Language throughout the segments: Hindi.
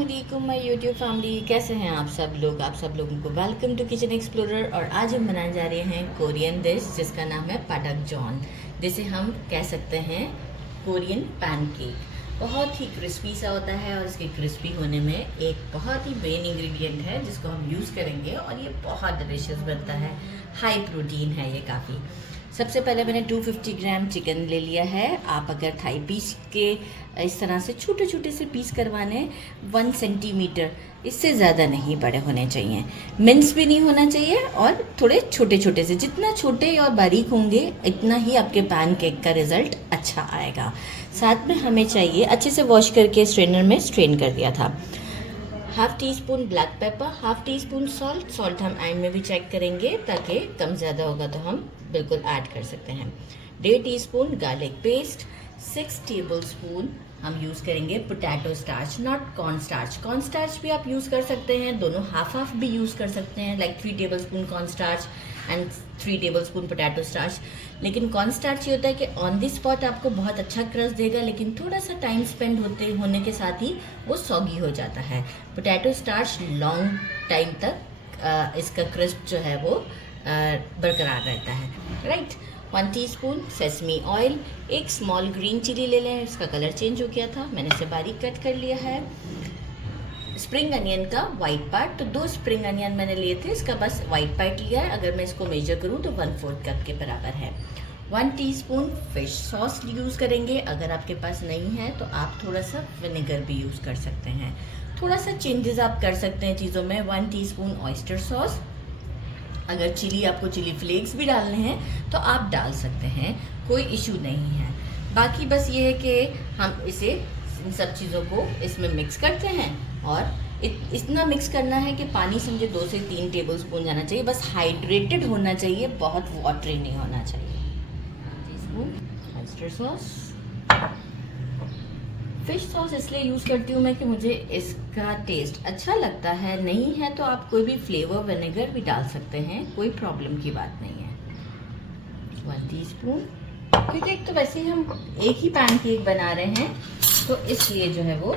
अस्सलामुअलैकुम माय यूट्यूब फैमिली। कैसे हैं आप सब लोग? आप सब लोगों को वेलकम टू किचन एक्सप्लोरर। और आज हम बनाने जा रहे हैं कोरियन डिश जिसका नाम है पाटक जॉन, जिसे हम कह सकते हैं कोरियन पैनकेक। बहुत ही क्रिस्पी सा होता है और इसके क्रिस्पी होने में एक बहुत ही मेन इंग्रेडिएंट है जिसको हम यूज़ करेंगे और ये बहुत डिलीशियस बनता है। हाई प्रोटीन है ये काफ़ी। सबसे पहले मैंने 250 ग्राम चिकन ले लिया है। आप अगर थाई पीस के इस तरह से छोटे छोटे से पीस करवाने 1 सेंटीमीटर, इससे ज़्यादा नहीं बड़े होने चाहिए। मिन्स भी नहीं होना चाहिए और थोड़े छोटे छोटे से, जितना छोटे और बारीक होंगे इतना ही आपके पैनकेक का रिज़ल्ट अच्छा आएगा। साथ में हमें चाहिए, अच्छे से वॉश करके स्ट्रेनर में स्ट्रेन कर दिया था, half tea spoon black pepper, half tea spoon salt हम एंड में भी चेक करेंगे ताकि कम ज़्यादा होगा तो हम बिल्कुल ऐड कर सकते हैं। 1.5 teaspoon garlic paste, 6 table spoon हम यूज़ करेंगे potato starch, not corn starch. Corn starch भी आप यूज़ कर सकते हैं, दोनों हाफ भी यूज़ कर सकते हैं, like 3 table spoon corn starch and 3 table spoon potato starch. लेकिन कॉर्न स्टार्च ये होता है कि ऑन द स्पॉट आपको बहुत अच्छा क्रस्ट देगा, लेकिन थोड़ा सा टाइम स्पेंड होने के साथ ही वो सॉगी हो जाता है। पोटैटो स्टार्च लॉन्ग टाइम तक इसका क्रस्ट जो है वो बरकरार रहता है, राइट। 1 टीस्पून सेसमी ऑयल, एक स्मॉल ग्रीन चिली ले लें, इसका कलर चेंज हो गया था, मैंने इसे बारीक कट कर लिया है। स्प्रिंग अनियन का वाइट पार्ट, तो 2 स्प्रिंग अनियन मैंने लिए थे, इसका बस वाइट पार्ट लिया है। अगर मैं इसको मेजर करूँ तो 1/4 कप के बराबर है। 1 टीस्पून फिश सॉस यूज़ करेंगे। अगर आपके पास नहीं है तो आप थोड़ा सा विनेगर भी यूज़ कर सकते हैं। थोड़ा सा चेंजेस आप कर सकते हैं चीज़ों में। 1 टीस्पून ऑयस्टर सॉस, अगर आपको चिली फ्लेक्स भी डालने हैं तो आप डाल सकते हैं, कोई इशू नहीं है। बाकी बस ये है कि हम इन सब चीज़ों को इसमें मिक्स करते हैं और इतना मिक्स करना है कि पानी समझे 2 से 3 टेबल स्पून जाना चाहिए, बस हाइड्रेटेड होना चाहिए, बहुत वाटरी नहीं होना चाहिए। ऑयस्टर सॉस, फिश सॉस इसलिए यूज़ करती हूँ मैं कि मुझे इसका टेस्ट अच्छा लगता है। नहीं है तो आप कोई भी फ्लेवर विनेगर भी डाल सकते हैं, कोई प्रॉब्लम की बात नहीं है। 1 टीस्पून, क्योंकि एक तो वैसे ही हम एक ही पैनकेक बना रहे हैं तो इसलिए जो है वो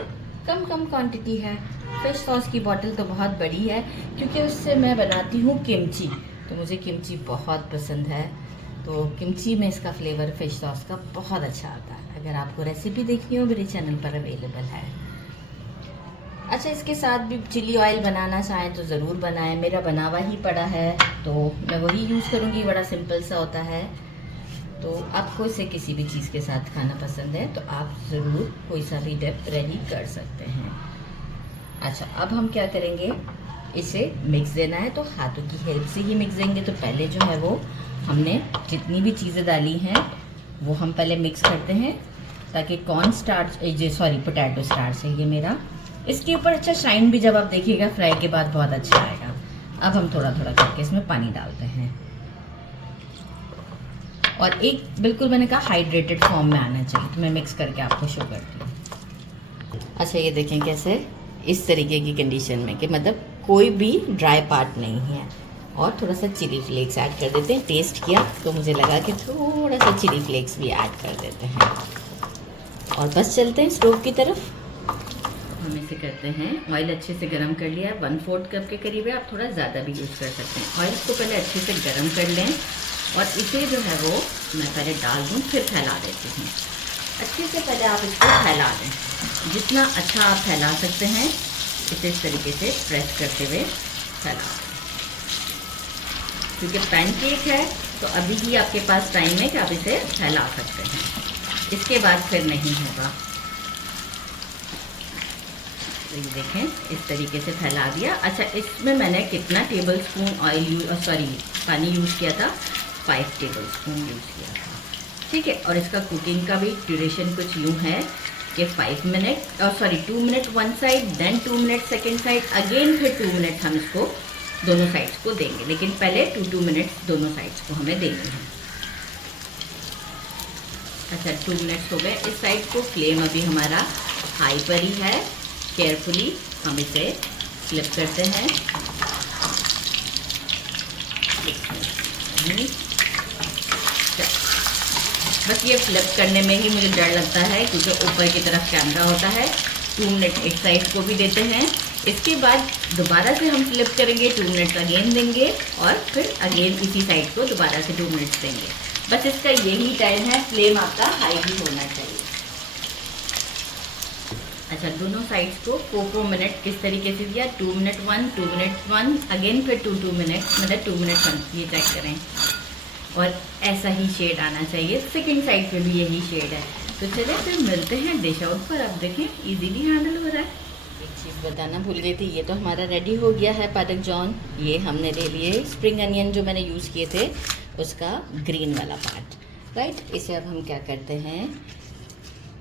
कम क्वांटिटी है। फिश सॉस की बॉटल तो बहुत बड़ी है क्योंकि उससे मैं बनाती हूँ किमची, तो मुझे किमची बहुत पसंद है, तो किमची में इसका फ्लेवर फिश सॉस का बहुत अच्छा आता है। अगर आपको रेसिपी देखनी हो मेरे चैनल पर अवेलेबल है। अच्छा, इसके साथ भी चिली ऑयल बनाना चाहें तो ज़रूर बनाएं, मेरा बना हुआ ही पड़ा है तो मैं वही यूज़ करूँगी, बड़ा सिंपल सा होता है। तो आपको इसे किसी भी चीज़ के साथ खाना पसंद है तो आप ज़रूर कोई सा भी डिप रेडी कर सकते हैं। अच्छा, अब हम क्या करेंगे, इसे मिक्स देना है तो हाथों की हेल्प से ही मिक्स देंगे। तो पहले जो है वो हमने जितनी भी चीज़ें डाली हैं वो हम पहले मिक्स करते हैं ताकि पोटैटो स्टार्च है ये मेरा, इसके ऊपर अच्छा शाइन भी जब आप देखिएगा फ्राई के बाद बहुत अच्छा आएगा। अब हम थोड़ा थोड़ा करके इसमें पानी डालते हैं और एक बिल्कुल मैंने कहा हाइड्रेटेड फॉर्म में आना चाहिए, तो मैं मिक्स करके आपको शो करती हूँ। अच्छा, ये देखें कैसे इस तरीके की कंडीशन में कि मतलब कोई भी ड्राई पार्ट नहीं है। और थोड़ा सा चिली फ्लेक्स ऐड कर देते हैं। टेस्ट किया तो मुझे लगा कि थोड़ा सा चिली फ्लेक्स भी ऐड कर देते हैं और बस चलते हैं स्टोव की तरफ। हम इसे करते हैं, ऑयल अच्छे से गरम कर लिया है, 1/4 कप के करीब है, आप थोड़ा ज़्यादा भी यूज़ कर सकते हैं। ऑयल को पहले अच्छे से गरम कर लें और इसे जो है वो मैं पहले डाल दूँ फिर फैला देती हूँ। अच्छे से पहले आप इसको फैला दें, जितना अच्छा आप फैला सकते हैं इसे इस तरीके से प्रेस करते हुए फैला दें। क्योंकि पैनकेक है तो अभी भी आपके पास टाइम है कि आप इसे फैला सकते हैं, इसके बाद फिर नहीं होगा। तो ये देखें इस तरीके से फैला दिया। अच्छा, इसमें मैंने कितना टेबल स्पून पानी यूज़ किया था, 5 टेबल स्पून यूज़ किया था, ठीक है। और इसका कुकिंग का भी ड्यूरेशन कुछ यूँ है कि 2 minute one side, then 2 minute second side, again फिर 2 मिनट हम इसको दोनों साइड्स को देंगे, लेकिन पहले 2 मिनट्स दोनों साइड्स को हमें देनी है। अच्छा, 2 मिनट्स हो गए। इस साइड को फ्लेम अभी हमारा हाई पर ही है। केयरफुली हम इसे फ्लिप करते हैं। बस ये फ्लिप करने में ही मुझे डर लगता है क्योंकि ऊपर की तरफ कैमरा होता है 2 मिनट एक साइड को भी देते हैं। इसके बाद दोबारा से हम फ्लिप करेंगे, 2 मिनट अगेन देंगे और फिर अगेन इसी साइड को दोबारा से 2 मिनट देंगे। बस इसका यही टाइम है, फ्लेम आपका हाई ही होना चाहिए। अच्छा, दोनों साइड्स को 4 मिनट किस तरीके से दिया, 2 मिनट 1, 2 मिनट 1, अगेन फिर 2 मिनट, मतलब 2 मिनट 1, ये चेक करें। और ऐसा ही शेड आना चाहिए, सेकंड साइड पे भी यही शेड है। तो चलिए फिर मिलते हैं डिश आउट पर। आप देखें इजीली हैंडल हो रहा है। एक चीज़ बताना भूल गई थी, ये तो हमारा रेडी हो गया है पालक जॉन। ये हमने ले लिए स्प्रिंग अनियन जो मैंने यूज़ किए थे, उसका ग्रीन वाला पार्ट, राइट। इसे अब हम क्या करते हैं,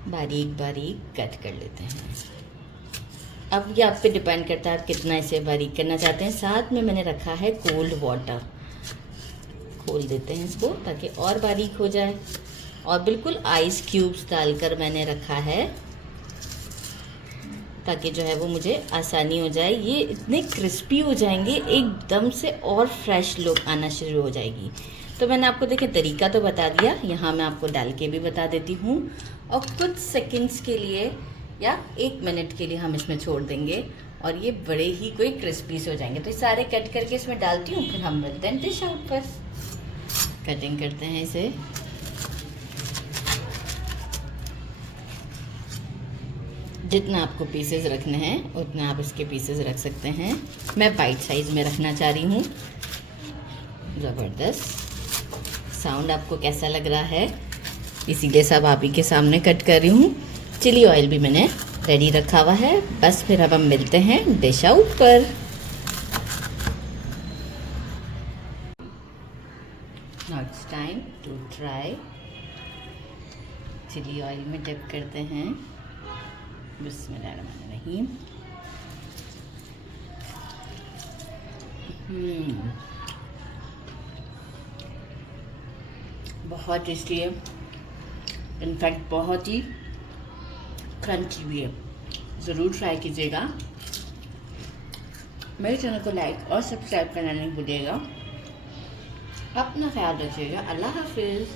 बारीक बारीक कट कर लेते हैं। अब ये आप पे डिपेंड करता है आप कितना इसे बारीक करना चाहते हैं। साथ में मैंने रखा है कोल्ड वाटर, खोल देते हैं इसको ताकि और बारीक हो जाए। और बिल्कुल आइस क्यूब्स डालकर मैंने रखा है ताकि जो है वो मुझे आसानी हो जाए। ये इतने क्रिस्पी हो जाएंगे एकदम से और फ्रेश लुक आना शुरू हो जाएगी। तो मैंने आपको देखिए तरीका तो बता दिया, यहाँ मैं आपको डाल के भी बता देती हूँ। और कुछ सेकंड्स के लिए या 1 मिनट के लिए हम इसमें छोड़ देंगे और ये बड़े ही कोई क्रिस्पीस हो जाएंगे। तो ये सारे कट करके इसमें डालती हूँ, फिर हम मिलते हैं डिश आउट पर। कटिंग करते हैं इसे। जितना आपको पीसेस रखने हैं उतना आप इसके पीसेस रख सकते हैं। मैं बाइट साइज़ में रखना चाह रही हूँ। ज़बरदस्त। साउंड आपको कैसा लग रहा है, इसीलिए सब आप ही के सामने कट कर रही हूँ। चिली ऑयल भी मैंने रेडी रखा हुआ है। बस फिर अब हम मिलते हैं डिश आउट पर। Now it's time to try. Chilli oil में डिप करते हैं। बिस्मिल्लाहिर्रहमानिर्रहीम। बहुत टेस्टी है, इनफैक्ट बहुत ही क्रंची भी है। ज़रूर ट्राई कीजिएगा। मेरे चैनल को लाइक और सब्सक्राइब करना नहीं भूलिएगा। अपना ख्याल रखिएगा। अल्लाह हाफिज़।